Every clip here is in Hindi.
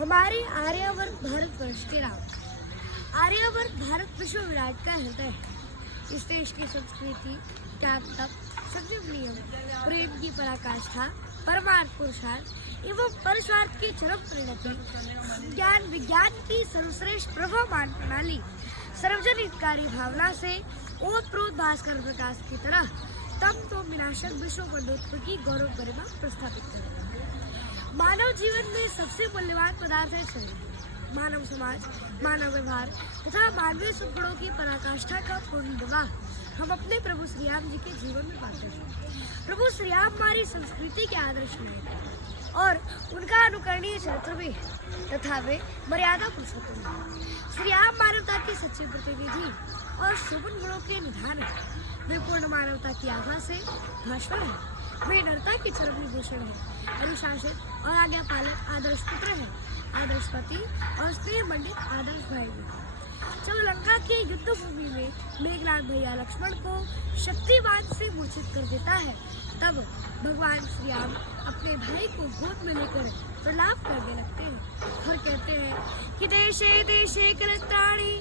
हमारे आर्यावर्त भारतवर्ष के राम। आर्यावर्त भारत विश्व विराट का हृदय है। इस देश की संस्कृति, त्याग, तप, संयम, नियम, प्रेम की पराकाष्ठा, परमार्थ पुरुषार्थ एवं परस्वार्थ की चरम परिणति, ज्ञान विज्ञान की सर्वश्रेष्ठ प्रभावमान प्रणाली, सार्वजनिक कार्य भावना से ओतप्रोत भास्कर प्रकाश की तरह तम तो विनाशक विश्व बंधुत्व की गौरव गरिमा प्रस्थापित करता है। मानव जीवन में सबसे मूल्यवान पदार्थ है शरीर। मानव समाज, मानव व्यवहार तथा मानवीय सुखगुणों की पराकाष्ठा का पूर्ण विवाह हम अपने प्रभु श्री राम जी के जीवन में पाते हैं। प्रभु श्री राम हमारी संस्कृति के आदर्श में और उनका अनुकरणीय चरित्र भी तथा वे मर्यादा पुरुषोत्तम हैं। श्री राम मानवता की सच्ची प्रतिनिधि और शोभन गुणों के निधान है। वे पूर्ण मानवता की आभा से भास्कर है। वे नरता की चरम विभूषण है। अनुशासित और आज्ञा पालक आदर्श पुत्र है, आदर्श पति और स्नेह मंडित आदर्श भाई है। जब लंका की युद्ध भूमि में मेघनाथ भैया लक्ष्मण को शक्तिवान से मूर्छित कर देता है, तब भगवान श्री राम अपने भाई को गोद में लेकर प्रलाप करने लगते हैं और कहते हैं कि देशे देशे कलत्राणि,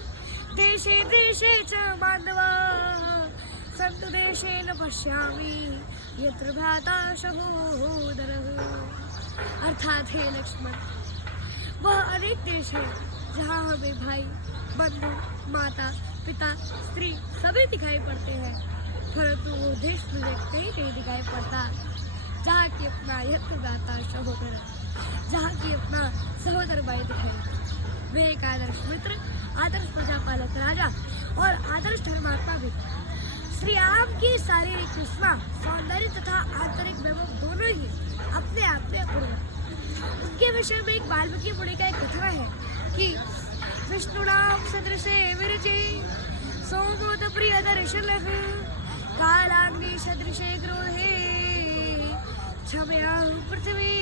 देशे देशे च बांधवा, संत देशे न पश्यामि यत्र भ्राता सहोदरः। अर्थात हे लक्ष्मण, वह अनेक देश है जहाँ हमें भाई, बंधु, माता, पिता, स्त्री सभी दिखाई पड़ते हैं, परंतु वो देश मुझे कहीं नहीं दिखाई पड़ता जहाँ की अपना यत्र भ्राता सहोदर, जहाँ की अपना सहोदर भाई दिखाई। वे एक आदर्श मित्र, आदर्श प्रजापालक राजा और आदर्श धर्मात्मा भी। श्री राम की शारीरिक कुष्मा, सौंदर्य तथा आंतरिक वैभव दोनों ही अपने आप में अपूर्व है। उनके विषय में एक वाल्मीकि मुनि का एक कथन है कि विष्णुनाम सदृशे विरजे सोमोद प्रिय दर्शनः, कालांगी सदृशे क्रोधे क्षमया पृथ्वी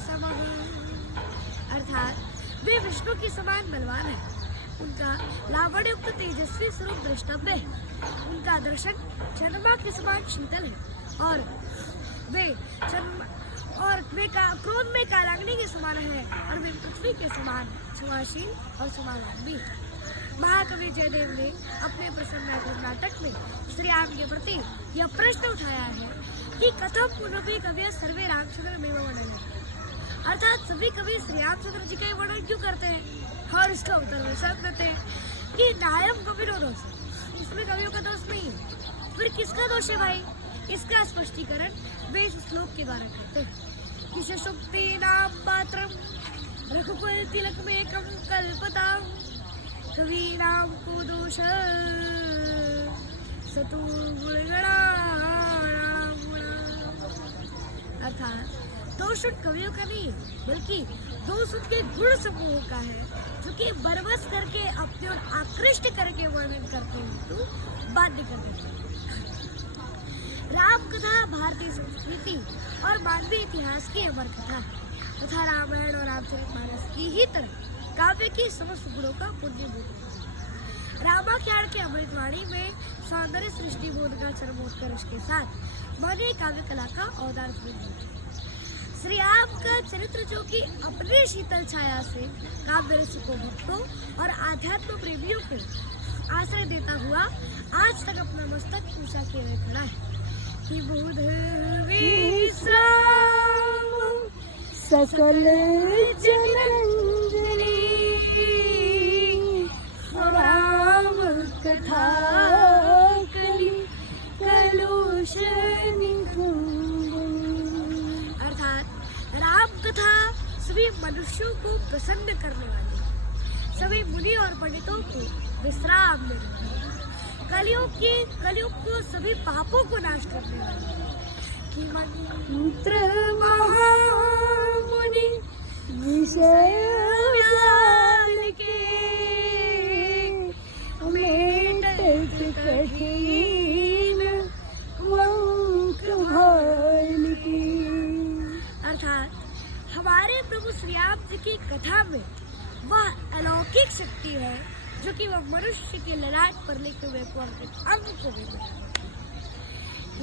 समः। अर्थात वे विष्णु के समान बलवान है। उनका लावण्युक्त तेजस्वी स्वरूप द्रष्टव्य है। उनका दर्शन चंद्रमा के समान शीतल है और वे क्रोध में कालाग्नि के समान है और वे पृथ्वी के समान क्षमाशील और समानात्मी है। महाकवि जयदेव ने अपने प्रसन्न नाटक में श्री राम के प्रति यह प्रश्न उठाया है कि कथम पुनः कवि सर्वे रामचंद्र में वर्णन है, अर्थात सभी कवि श्री रामचंद्र जी का वर्णन क्यों करते हैं? और इसका उत्तर वे सब देते हैं कि नायम कविरो दोष, इसमें कवियों का दोष नहीं है। फिर किसका दोष है भाई? इसका स्पष्टीकरण वे इस श्लोक के द्वारा करते हैं कि सुषुप्ति नाम पात्रम रघुकुल तिलक में कम कल्पताम, कवि राम को दोष सतु गुणगणा। अर्थात दोष उन कवियों का नहीं है, बल्कि दोष उनके गुण समूह का है, जो कि बरबस करके अपने और आकृष्ट करके वर्णन करते हैं तो बाध्य कर देते हैं। राम कथा भारतीय संस्कृति और मानवीय इतिहास की अमर कथा तथा रामायण और रामचरितमानस की ही तरह काव्य की समस्त गुणों का पुण्यभूत है। रामाख्यान के अमृतवाणी में सौंदर्य सृष्टि बोध का चरमोत्कर्ष के साथ मानवीय काव्य कला का अवतार है। श्री राम का चरित्र जो कि अपने शीतल छाया से काव्य रसिकों, भक्तों और आध्यात्म प्रेमियों को आश्रय देता हुआ आज तक अपना मस्तक ऊंचा किए हुए खड़ा है कि बुध विश्राम सकल जनंजनी, राम कथा कलि कलुष तथा सभी मनुष्यों को प्रसन्न करने वाले, सभी मुनि और पंडितों को विश्राम में रखने, कलयुग को सभी पापों को नाश करने वाले कि मंत्र महामुनि विषय व्याल के मेटत कठिन वंक की। अर्थात हमारे प्रभु श्री राम जी की कथा में वह अलौकिक शक्ति है जो कि वह मनुष्य के ललाट पर लिखे हुए अंग को भी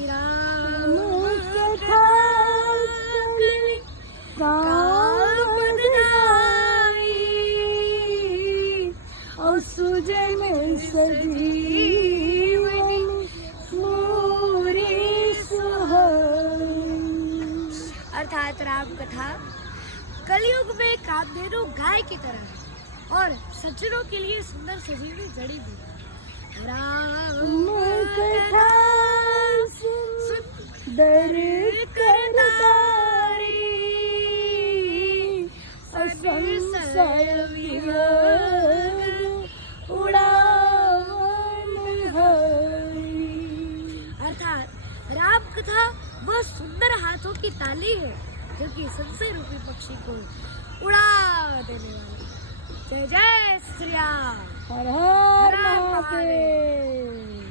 राम कथा अर्थात राम कथा कलयुग में कामधेनु गाय की तरह है और सज्जनों के लिए सुंदर सजीवी जड़ी भी। राम कथा सुंदर करतारी संसार अर्थात राम कथा वह सुंदर हाथों की ताली है जो कि संशय रूपी पक्षी को उड़ा देने वाली। जय जय श्री राम। हर हर महादेव।